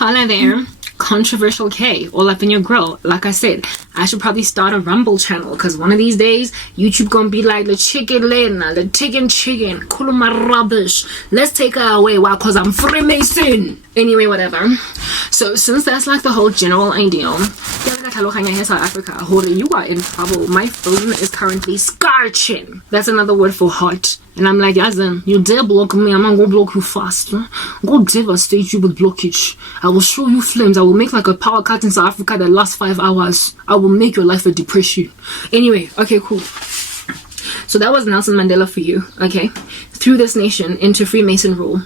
Holla there. Controversial K, all up in your grill. Like I said, I should probably start a Rumble channel, because one of these days YouTube gonna be like the chicken Lena, the chicken call my rubbish, let's take her away. Why? Because I'm Freemason. Anyway, whatever. So since that's like the whole general ideal, South Africa, hold it, you are in trouble. My phone is currently scorching. That's another word for hot. And I'm like, Yazin, you dare block me, I'm gonna block you fast. Go devastate you with blockage. I will show you flames. I will make like a power cut in South Africa that lasts 5 hours. I will make your life a depression. Anyway, okay, cool. So that was Nelson Mandela for you, okay? Threw this nation into Freemason rule.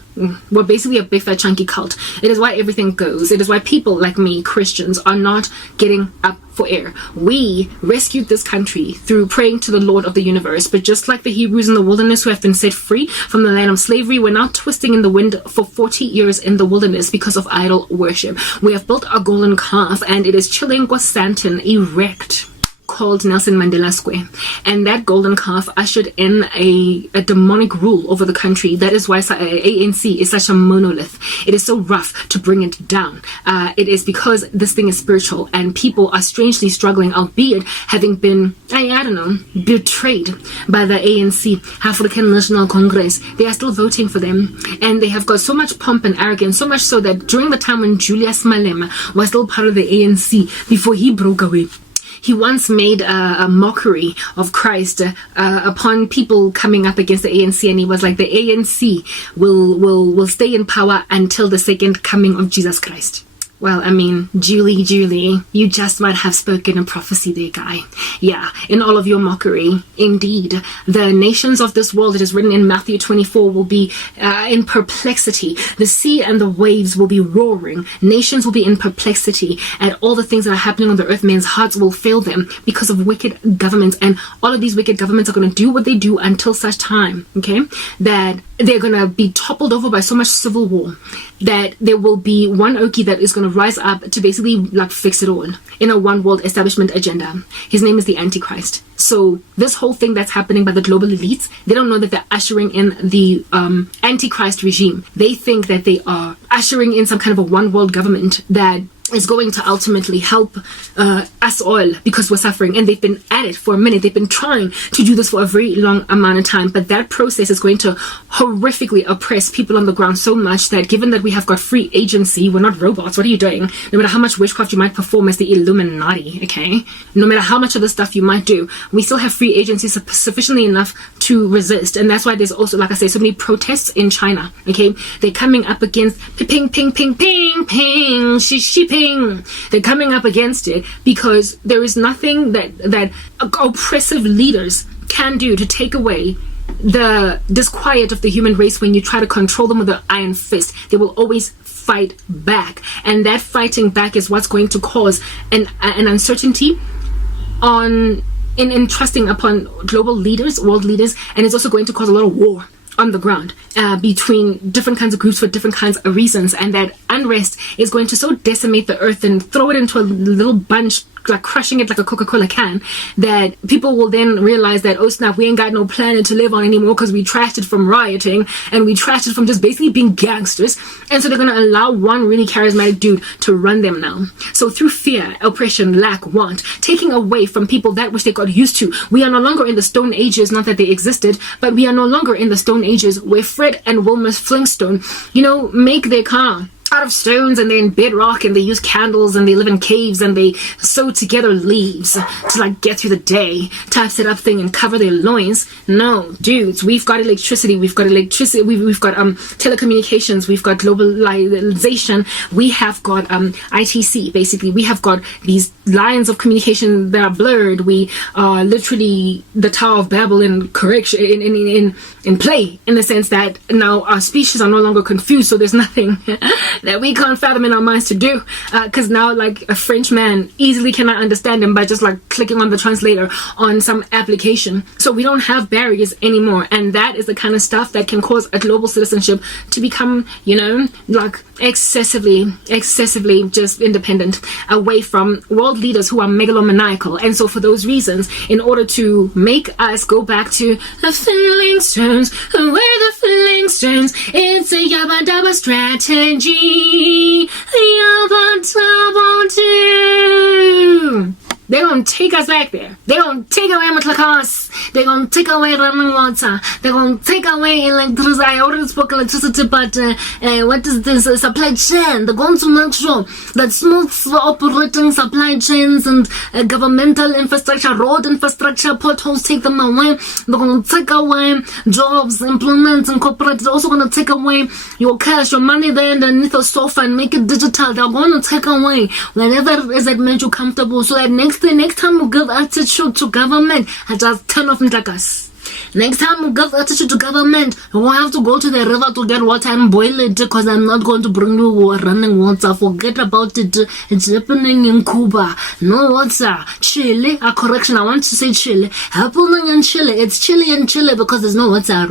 We're basically a big fat chunky cult. It is why everything goes. It is why people like me, Christians, are not getting up for air. We rescued this country through praying to the Lord of the universe. But just like the Hebrews in the wilderness who have been set free from the land of slavery, we're now twisting in the wind for 40 years in the wilderness because of idol worship. We have built a golden calf and it is chilling with Santon erect, called Nelson Mandela Square, and that golden calf ushered in a demonic rule over the country. That is why ANC is such a monolith. It is so rough to bring it down. It is because this thing is spiritual and people are strangely struggling, albeit having been, I don't know, betrayed by the ANC, African National Congress. They are still voting for them, and they have got so much pomp and arrogance, so much so that during the time when Julius Malema was still part of the ANC before he broke away, he once made a mockery of Christ upon people coming up against the ANC, and he was like, the ANC will stay in power until the second coming of Jesus Christ. Well, I mean, Julie, you just might have spoken a prophecy there, guy. Yeah, in all of your mockery. Indeed, the nations of this world, it is written in Matthew 24, will be in perplexity. The sea and the waves will be roaring. Nations will be in perplexity at all the things that are happening on the earth. Men's hearts will fail them because of wicked governments. And all of these wicked governments are going to do what they do until such time, okay, that they're going to be toppled over by so much civil war that there will be one Okie that is going to rise up to basically like fix it all in a one world establishment agenda. His name is the Antichrist. So this whole thing that's happening by the global elites, they don't know that they're ushering in the Antichrist regime. They think that they are ushering in some kind of a one world government that is going to ultimately help us all because we're suffering. And they've been at it for a minute. They've been trying to do this for a very long amount of time. But that process is going to horrifically oppress people on the ground so much that given that we have got free agency, we're not robots. What are you doing? No matter how much witchcraft you might perform as the Illuminati, okay? No matter how much of the stuff you might do, we still have free agency sufficiently enough to resist. And that's why there's also, like I say, so many protests in China, okay? They're coming up against ping, ping, ping, ping, ping, shi, ping. They're coming up against it because there is nothing that oppressive leaders can do to take away the disquiet of the human race. When you try to control them with an iron fist, they will always fight back, and that fighting back is what's going to cause an uncertainty in trusting upon global leaders, world leaders, and it's also going to cause a lot of war on the ground between different kinds of groups for different kinds of reasons. And that unrest is going to so decimate the earth and throw it into a little bunch, like crushing it like a Coca-Cola can, that people will then realize that, oh snap, we ain't got no planet to live on anymore because we trashed it from rioting and we trashed it from just basically being gangsters. And so they're going to allow one really charismatic dude to run them now. So through fear, oppression, lack, want, taking away from people that which they got used to, we are no longer in the Stone Ages, not that they existed, but we are no longer in the Stone Ages where Fred and Wilma Flintstone, make their car out of stones and they're in bedrock and they use candles and they live in caves and they sew together leaves to like get through the day type set up thing and cover their loins. No, dudes, we've got electricity, we've got telecommunications, we've got globalization, we have got ITC. Basically, we have got these lines of communication that are blurred. We are literally the Tower of Babel in correction in play, in the sense that now our species are no longer confused, so there's nothing that we can't fathom in our minds to do, because now like a French man easily cannot understand him by just like clicking on the translator on some application. So we don't have barriers anymore, and that is the kind of stuff that can cause a global citizenship to become, like excessively just independent, away from world leaders who are megalomaniacal. And so for those reasons, in order to make us go back to the Flintstones, where the Flintstones, it's a yabba dabba strategy. Yeah. gonna take us back there. They're gonna take away my cars. They're gonna take away running water. They're gonna take away electricity. I already spoke electricity, but what is this? Supply chain. They're going to make sure that smooth operating supply chains and governmental infrastructure, road infrastructure, potholes, take them away. They're gonna take away jobs, employment, and corporate. They're also gonna take away your cash, your money there underneath the sofa and make it digital. They're gonna take away whatever it is that made you comfortable. So that next time we give attitude to government, I just turn off Ntakas. Next time we give attitude to government, we have to go to the river to get water and boil it, because I'm not going to bring you running water. Forget about it. It's happening in Cuba. No water. Chile. Correction, I want to say Chile. Happening in Chile. It's chilly in Chile because there's no water.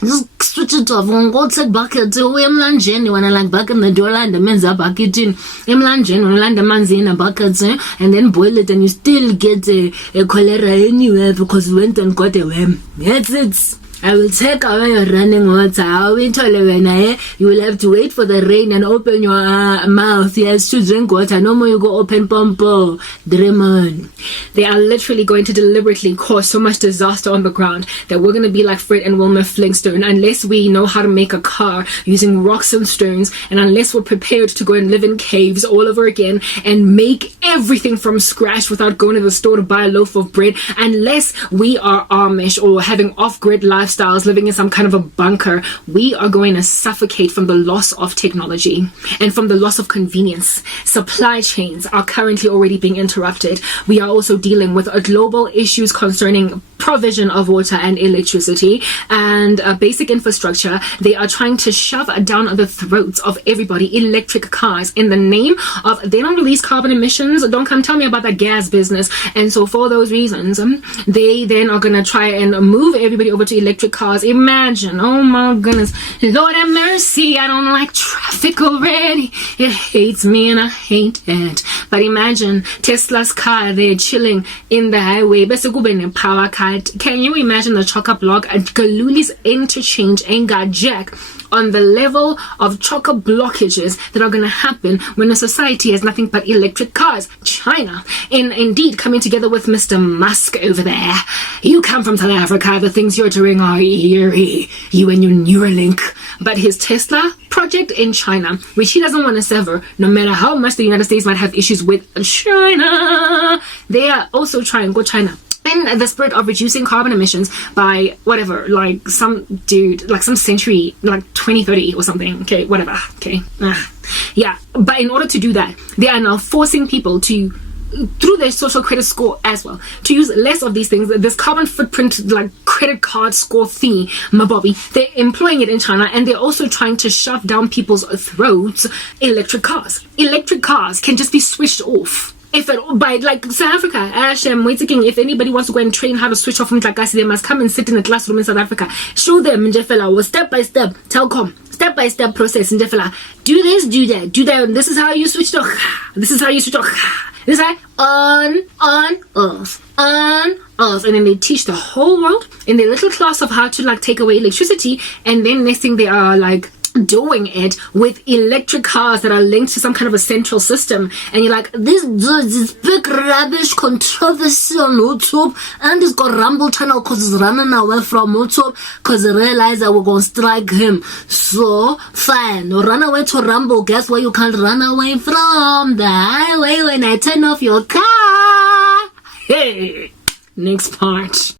Just switch it off. Go take bucket. Emlanjeni when I like back in the door and the men's a bucket in. Emlanjeni when I like the man's in a bucket, and then boil it, and you still get a cholera anywhere because you went and got a worm. That's it. I will take away your running water. You will have to wait for the rain and open your mouth, yes, to drink water. No more you go open pompo. Dream on. They are literally going to deliberately cause so much disaster on the ground that we're going to be like Fred and Wilma Flintstone unless we know how to make a car using rocks and stones, and unless we're prepared to go and live in caves all over again and make everything from scratch without going to the store to buy a loaf of bread, unless we are Amish or having off-grid lifestyles, living in some kind of a bunker. We are going to suffocate from the loss of technology and from the loss of convenience. Supply chains are currently already being interrupted. We are also dealing with global issues concerning provision of water and electricity and basic infrastructure. They are trying to shove down the throats of everybody electric cars in the name of they don't release carbon emissions. Don't come tell me about that gas business. And so for those reasons, they then are going to try and move everybody over to electric cars. Imagine, oh my goodness, Lord have mercy, I don't like traffic already. It hates me and I hate it. But imagine Tesla's car, they're chilling in the highway. Power cut. Can you imagine the chock-a-block at Galuli's interchange ain't got jack on the level of chock-a blockages that are going to happen when a society has nothing but electric cars? China, indeed, coming together with Mr. Musk over there. You come from South Africa, the things you're doing are eerie, you and your Neuralink. But his Tesla project in China, which he doesn't want to sever, no matter how much the United States might have issues with China, they are also trying, go China, in the spirit of reducing carbon emissions by whatever, like some dude, like some century, like 2030 or something, okay, whatever, okay, yeah. But in order to do that, they are now forcing people to, through their social credit score as well, to use less of these things, this carbon footprint like credit card score thingy, my bobby. They're employing it in China, and they're also trying to shove down people's throats electric cars. Electric cars can just be switched off. If it, by like South Africa, I'm waiting. If anybody wants to go and train how to switch off from Tlakasi, they must come and sit in a classroom in South Africa. Show them, Njefela, step by step, Telkom, step by step process, Njefela. Do this, do that, do that. This is how you switch to. This is how you switch to. This is how on, off, on, off. And then they teach the whole world in their little class of how to like take away electricity. And then next thing they are like doing it with electric cars that are linked to some kind of a central system, and you're like, this dude is big rubbish controversy on YouTube, and he's got Rumble channel because he's running away from YouTube because he realized that we're gonna strike him. So fine, run away to Rumble. Guess where you can't run away from? The highway when I turn off your car. Hey, next part.